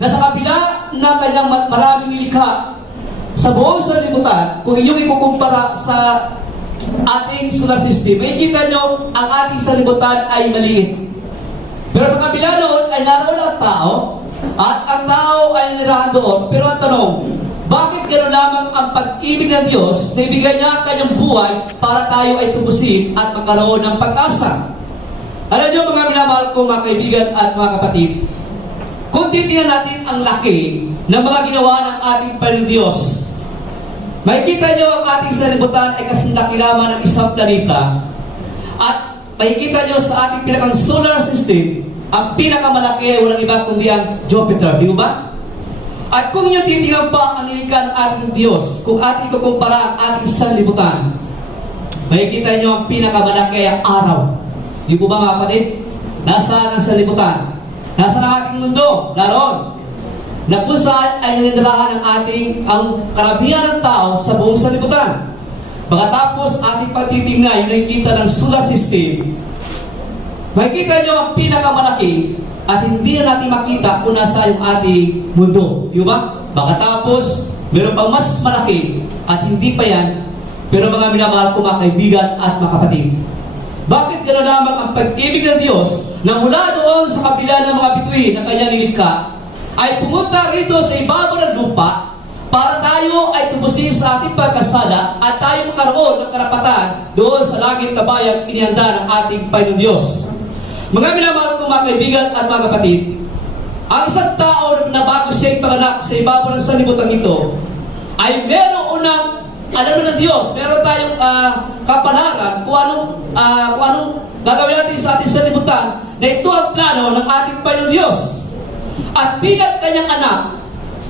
na sa kabila ng kanyang maraming nilikha sa buong sanlibutan, kung inyong ikukumpara sa ating solar system, may kita nyo ang ating sanlibutan ay maliit. Pero sa kabila noon ay naroon ang tao, at ang tao ay nirahan doon. Pero ang tanong, bakit gano'n lamang ang pag-ibig ng Diyos na ibigay niya ang kanyang buhay para tayo ay tubusin at magkaroon ng pag-asa? Alam niyo mga minamahal kong mga kaibigan at mga kapatid, kung titingnan natin ang laki ng mga ginawa ng ating Panginoong Diyos, makikita niyo ang ating sanlibutan ay kasing laki lamang ng isang planeta, at makikita niyo sa ating pinakang solar system, ang pinakamalaki ay walang iba kundi ang Jupiter, di ba? At kung yung titingnan pa ang nilikha ng ating Diyos, kung ating ikukumpara ang ating sanlibutan, makikita niyo ang pinakamalaki ay araw. Di po ba mga kapatid? Nasaan ang sanlibutan? Nasaan ang ating mundo? Naroon. Na kung saan ay nanindirahan ang karamihan ng tao sa buong sanlibutan. Pagkatapos ating pagtitingnan, yung nakikita ng solar system, makikita nyo ang pinakamalaki at hindi na natin makita kung nasa yung ating mundo. Di ba? Pagkatapos, meron pang mas malaki at hindi pa yan, pero mga minamahal ko mga kaibigan at mga kapatid. Bakit gano'n lamang ang pag-ibig ng Diyos na mula doon sa kabila ng mga bituin na kanyang nilikha ay pumunta rito sa ibabaw ng lupa para tayo ay tubusin sa ating pagkasala at tayo magkaroon ng karapatan doon sa langit na bayan inihanda ng ating Panginoon Diyos. Mga minamahal kong mga kaibigan at mga kapatid, ang isang tao na bago siya'y panganak sa ibabaw ng sanlibutan ito ay meron unang alam ng Diyos, meron tayong kapanaran kung anong gagawin natin sa ating sanlibutan na ito ang plano ng ating Panginoon Diyos. At bilang kanyang anak,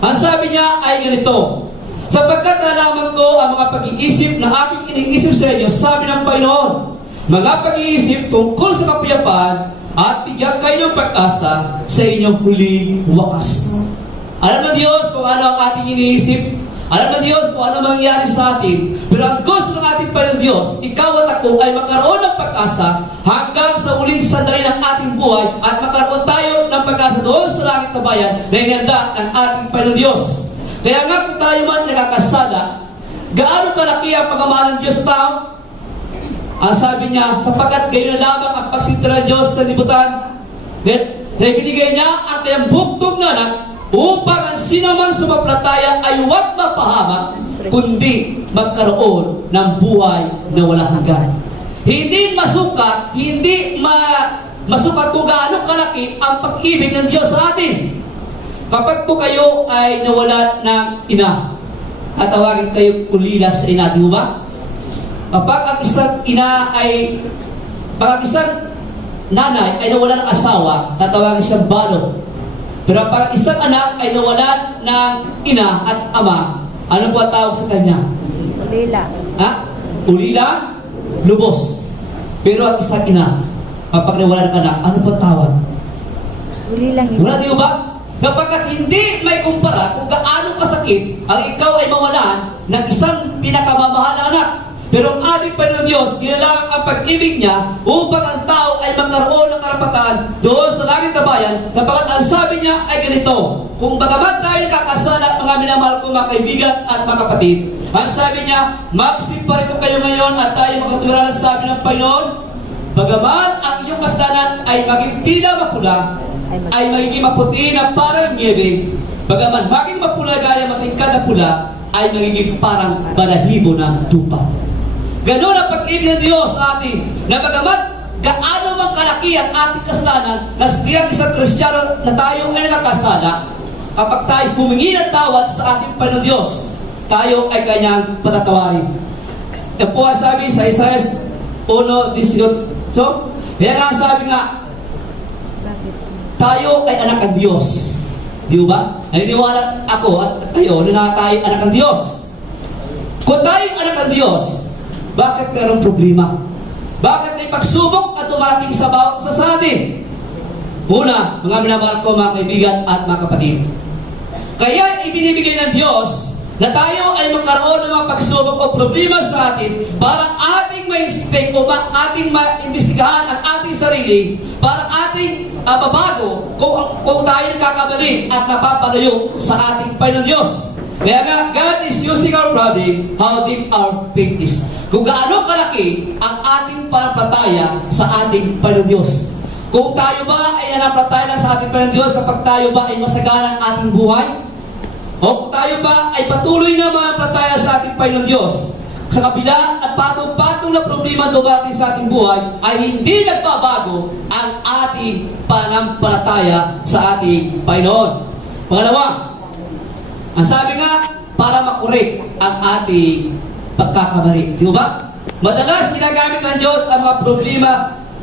ang sabi niya ay ganito, sapagkat nalaman ko ang mga pag-iisip na aking iniisip sa inyo, sabi ng Panginoon, mga pag-iisip tungkol sa kapayapaan at bigyan kayo ng pag-asa sa inyong huling wakas. Alam ng Diyos kung ano ang ating iniisip, alam ng Diyos kung ano mangyayari sa atin, pero ang gusto ng ating Panginoon Diyos, ikaw at ako ay magkaroon ng pag-asa hanggang sa uling sandali ng ating buhay at magkaroon tayo ng pag-asa doon sa langit na bayan na inihanda ng ating Panginoon Diyos. Kaya nga kung tayo man nakakasala, gaano kalaki ang pagmamahal ng Diyos sa tao? Ang sabi niya, sapagkat gayon na lamang ang pagsinta ng Diyos sa libutan, na ibinigay niya ang kanyang buktong na anak upang ang sinaman sumamplataya ay huwag mapahamak, kundi magkaroon ng buhay na walang hanggan. Hindi masukat, masukat kung gaano kalaki ang pag-ibig ng Diyos sa atin. Kapag po kayo ay nawalan ng ina, at tawagin kayo ulila sa ina, di ba? Kapag ang isang ina ay, pag ang isang nanay ay nawalan ng asawa, tatawagin siyang balot. Pero pag isang anak ay nawalan ng ina at ama, ano po ang tawag sa kanya? Ulila. Ha? Ulila? Lubos. Pero ang isang ina, kapag nawalan ng anak, ano po ang tawag? Ulilang ina. Wala di ba? Kapag hindi may kumpara kung gaano kasakit ang ikaw ay mawalan ng isang pinakamamahal na anak. Pero ang ating Panginoon Diyos, ginalang ang pag-ibig niya upang ang tao ay magkaroon ng karapatan doon sa langit na bayan, sapagkat ang sabi niya ay ganito, kung bagamat tayo nakakasala, mga minamahal kong mga kaibigan at mga kapatid, ang sabi niya, magsiparito kayo ngayon at tayo makatulad ng sabi ng Panginoon, bagamat ang inyong kasalanan ay maging tila mapula, ay magiging maputi na parang niebe, bagaman maging mapula gaya matingkad na pula, ay magiging parang balahibo ng lupa. Ganun ang pag-ibig ng Diyos sa atin, na bagamat gaano mang kalaki ang ating kasalanan, na bilang isang Kristiyano na tayo ay nakakasala, kapag tayo humingi ng tawad sa ating Panginoon Diyos, tayo ay kanyang patatawarin. Yan po ang sabi sa Isaiah 1:18. So, kaya nga sabi nga, tayo ay anak ng Diyos. Di ba? Naniniwala ako at kayo na tayo anak ng Diyos. Kung tayo anak ng Diyos, bakit mayroong problema? Bakit may pagsubok at dumarating sa atin? Una, mga minamahal ko mga kaibigan at mga kapatid. Kaya ibinibigay ng Diyos na tayo ay magkaroon ng mga pagsubok o problema sa atin para ating ma-inspect o ating ma-imbestigahan ang ating sarili, para ating mabago kung tayo nagkakamali at napapalayo sa ating Panginoon Diyos. Kaya nga, God is using our problem, how deep our faith is. Kung gaano kalaki ang ating pananampalataya sa ating Panginoon Diyos. Kung tayo ba ay nanampalataya lang sa ating Panginoon Diyos kapag tayo ba ay masagana ang ating buhay? O kung tayo ba ay patuloy na manampalataya sa ating Panginoon Diyos, sa kabila ng patong-patong na problema dumating sa ating buhay, ay hindi nagbabago ang ating pananampalataya sa ating Panginoon. Pangalawa, ang sabi nga, para makorek ang ating pagkakamali. Di ba? Madalas ginagamit ng Diyos ang mga problema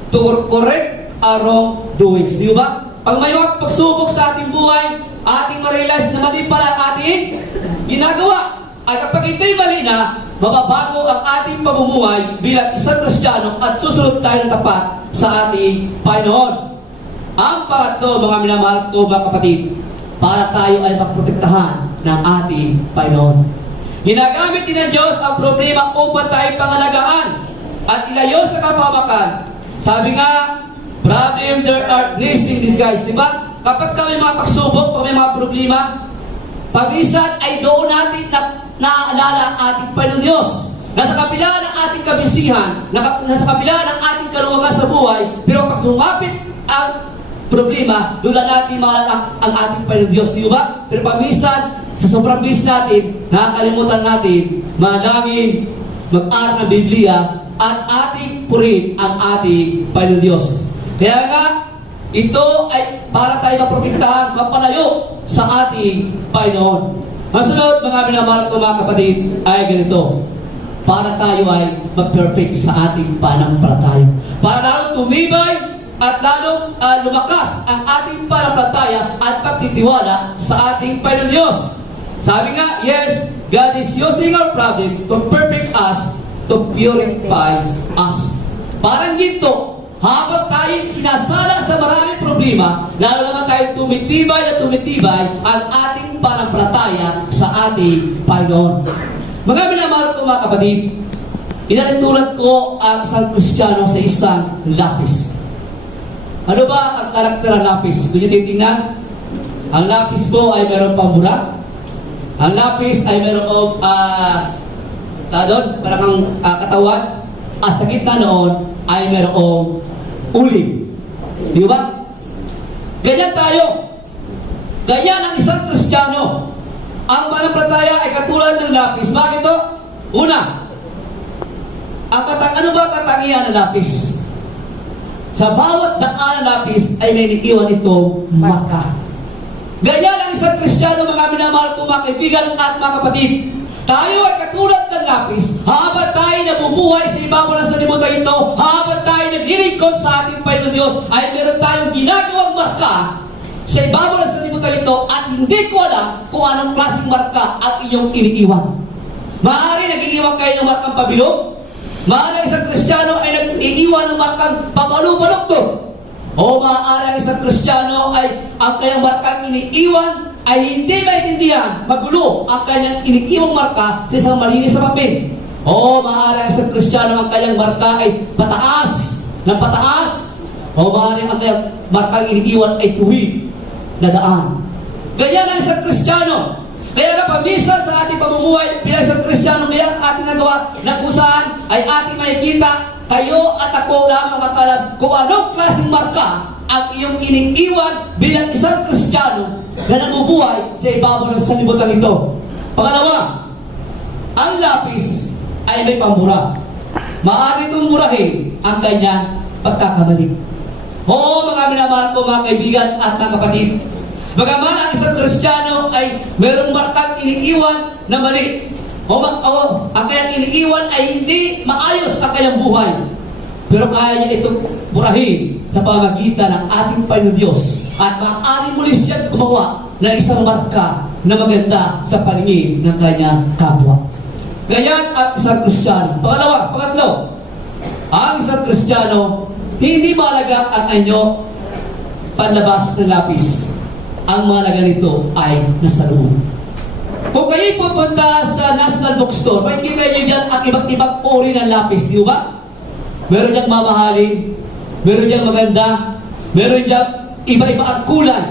to correct our wrongdoings. Di ba? Pag may mga pagsubok sa ating buhay, ating ma-realize na mali pala ang ating ginagawa. At kapag ito'y mali na, mababago ang ating pamumuhay bilang isang Kristiyano at susunod tayo ng tapat sa ating Panginoon. Ang pangatlo, mga minamahal ko mga kapatid, para tayo ay maprotektahan ng ating Panginoon. Ginagamit din ng Diyos ang problema upang tayo pangalagaan at ilayo sa kapahamakan. Sabi nga, problem, there are grace in disguise. Diba? Kapag may mga pagsubok, pag may mga problema, pagisan ay doon natin naaalala ang ating Panginoon Diyos. Nasa kabila ng ating kabisihan, nasa kabila ng ating kaluwagan sa buhay, pero pag lumapit ang problema, doon na natin maalala ang ating Panginoon Diyos. Di ba? Pero pagisan, sa sobrang bis natin, nakakalimutan natin, manalangin, mag-aral ng Biblia, at ating purihin ang ating Panginoon Diyos. Kaya nga, ito ay para tayo maprotektahan, mapalayo sa ating Panginoon. Ang sunod, mga minamahal ko mga kapatid, ay ganito. Para tayo ay mag-perfect sa ating pananampalataya. Para lalong tumibay at lalong lumakas ang ating pananampalataya at pagtitiwala sa ating Panginoon Diyos. Sabi nga, yes, God is using our problem to perfect us, to purify us. Parang ginto, habang tayo sinasala sa maraming problema, lalo naman tayo tumitibay na tumitibay ang ating pananampalataya sa ating Panginoon. Mga minamahal ko mga kapatid, inalitulad ko ang isang Kristiyano sa isang lapis. Ano ba ang karakter ng lapis? Kung nyo titingnan, ang lapis po ay meron pang burak. Ang lapis ay meron parang katawan. At sa gitna noon ay merong uling. Di ba? Ganyan tayo. Ganyan ang isang Kristiyano. Ang pananampalataya ay katulad ng lapis. Bakit ito? Una, ano ba katangian ng lapis? Sa bawat daan ng lapis ay may iniiwan itong marka. Ganyan ang isang Kristiyano, mga minamahal ko mga kaibigan at mga kapatid. Tayo ay katulad ng lapis, habang tayo nabubuhay sa ibabaw ng salimutan ito, habang tayo naglilingkod sa ating Panginoon Diyos, ay meron tayong ginagawang marka sa ibabaw ng salimutan ito at hindi ko alam kung anong klaseng marka at iyong iniiwan. Maaari nag-iiwan kayo ng markang pabilog, maaari isang Kristiyano ay nag-iiwan ng markang pabalubalo. O maaari ang isang Kristiyano ay ang kanyang markang iniiwan ay hindi maintindihan, magulo ang kanyang iniiwang marka sa isang malinis sa papel. O maaari ang isang Kristiyano ang kanyang marka ay pataas ng pataas. O maaari ang kanyang markang iniiwan ay tuwid na daan. Ganyan ang isang Kristiyano. Kaya na pamisa sa ating pamumuhay bilang isang Kristiyano, may ating nagawa na kung saan ay ating makikita kayo at ako lamang makalam kung anong klaseng marka ang iyong iniiwan bilang isang Kristiyano na nabubuhay sa ibabaw ng sanlibutan ito. Pangalawa, ang lapis ay may pamura. Maaari itong murahin ang kanyang pagkakamali. Oo, mga minamahal ko mga kaibigan at mga kapatid, bagaman ang isang Kristiyano ay mayroong markang iniiwan na mali. Ang kanyang iniiwan ay hindi maayos ang kanyang buhay. Pero kaya niya itong burahin sa pamagitan ng ating Panginoon Diyos. At maaari muli siya gumawa ng isang marka na maganda sa paningin ng kanyang kapwa. Ganyan ang isang Kristiyano. Pangatlo, ang isang Kristiyano, hindi mahalaga ang inyong panlabas ng lapis. Ang mahalaga nito ay nasa loob. Kung kayo pupunta sa National Bookstore, makikita nyo dyan ang iba't ibang uri ng lapis, di ba? Meron diyang mamahalin, meron diyang maganda, meron diyang iba-iba ang kulay.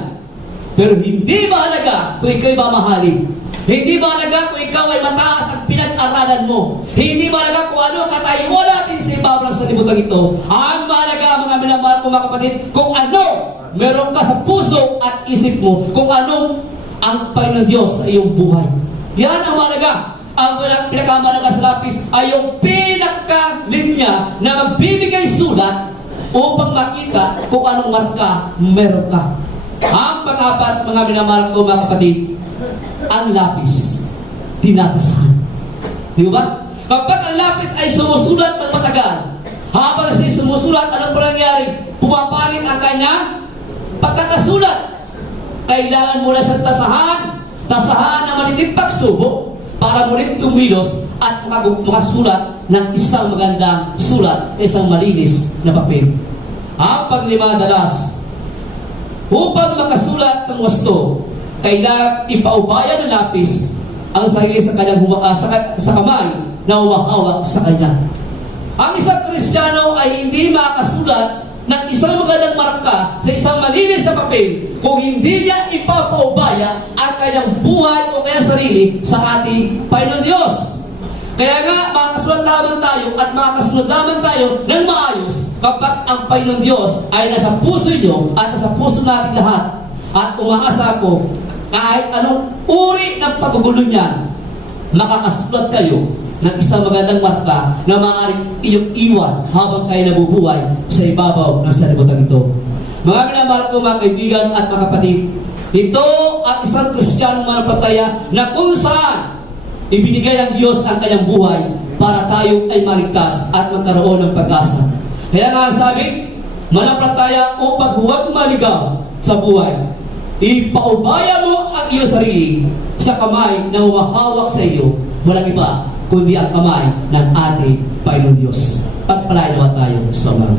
Pero hindi mahalaga kung ikaw'y mamahalin. Hindi mahalaga kung ikaw ay mataas ang pinag-aralan mo. Hindi mahalaga kung ano katayuan natin sa ibabaw ng sanlibutan ito. Ang mahalaga, mga minamahal ko mga kapatid, kung ano meron ka sa puso at isip mo, kung ano ang Panginoon Diyos sa iyong buhay. Yan ang mahalaga. Ang pinakamahalaga sa lapis ay yung pinakalinya na magbibigay sulat upang makita kung anong marka meron ka. Ang pang-apat, mga minamahal ko mga kapatid, ang lapis, tinatasahan. Di ba? Kapag ang lapis ay sumusulat ng matagal, habang siya sumusulat, anong nangyari? Pumapangit ang kanyang pagkakasulat. Kailangan mo na siyang tasahan na malinding pagsubok para muling tumilos at makasulat ng isang magandang sulat, isang malinis na papel. Ang panglima, dalas, upang makasulat ng wasto, kailangan ipaubaya ng lapis ang sarili sa kanyang sa kamay na humahawak sa kanya. Ang isang Kristiyano ay hindi makakasulat ng isang magandang marka sa isang malinis na papel kung hindi niya ipapaubaya ang kanyang buhay o kanyang sarili sa ating Panginoon Diyos. Kaya nga, makakasulat naman tayo at makakasunod naman tayo ng maayos kapag ang Panginoon Diyos ay nasa puso niyo at nasa puso natin lahat. At umaasa ko, kahit anong uri ng paggugulo niyan, makakasulat kayo ng isang magandang marka na maaaring inyong iwan habang kayo nabubuhay sa ibabaw ng sanlibutan ito. Mga minamahal ko mga kaibigan at mga kapatid, ito ang isang Kristiyanong mananampalataya na kung saan ibinigay ng Diyos ang kanyang buhay para tayo ay maligtas at magkaroon ng pag-asa. Kaya nga sabi, mananampalataya upang huwag maligaw sa buhay. Ipaubaya mo ang iyong sarili sa kamay na humahawak sa iyo. Walang iba kundi ang kamay ng ating Panginoon Diyos. Pagpalain naman tayo sa umaga.